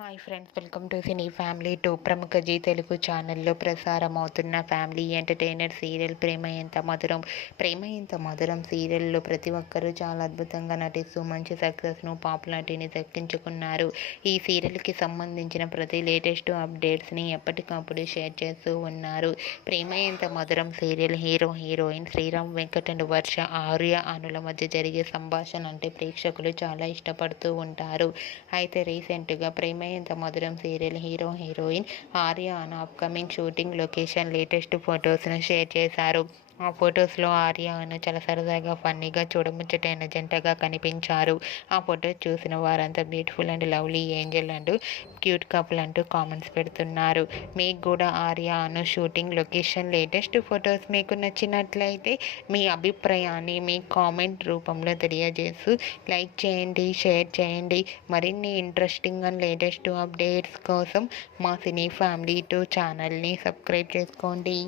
Hi friends, welcome to cine family two. ప్రముఖ G Telugu ఛానల్లో ప్రసారం అవుతున్న ఫ్యామిలీ ఎంటర్టైనర్ సీరియల్ ప్రేమ ఎంత మధురం సీరియల్లో ప్రతి ఒక్కరూ చాలా అద్భుతంగా నటిస్తూ మంచి సక్సెస్ను, పాపులారిటీని దక్కించుకున్నారు. ఈ సీరియల్కి సంబంధించిన ప్రతి లేటెస్ట్ అప్డేట్స్ని ఎప్పటికప్పుడు షేర్ చేస్తూ ఉన్నారు. ప్రేమ ఎంత మధురం serial heroine Sriram Venkat and Varsha, Arya అనుల మధ్య జరిగే సంభాషణ అంటే ప్రేక్షకులు చాలా ఇష్టపడుతూ ఉంటారు. అయితే రీసెంట్గా ప్రేమ ఎంత మధురం సీరియల్ హీరోయిన్ ఆర్య అన్న అప్కమింగ్ షూటింగ్ లొకేషన్ లేటెస్ట్ ఫొటోస్ను షేర్ చేశారు. ఆ ఫొటోస్లో ఆర్య అను చాలా సరదాగా, ఫన్నీగా, చూడముచ్చటైన జంటగా కనిపించారు. ఆ ఫొటోస్ చూసిన వారంతా beautiful and lovely Angel and cute couple అంటూ కామెంట్స్ పెడుతున్నారు. మీకు కూడా ఆర్య అను షూటింగ్ లొకేషన్ లేటెస్ట్ ఫొటోస్ మీకు నచ్చినట్లయితే మీ అభిప్రాయాన్ని మీ కామెంట్ రూపంలో తెలియజేస్తూ లైక్ చేయండి, షేర్ చేయండి. మరిన్ని ఇంట్రెస్టింగ్ అండ్ లేటెస్ట్ అప్డేట్స్ కోసం మా సినీ ఫ్యామిలీ 2 ఛానల్ని సబ్స్క్రైబ్ చేసుకోండి.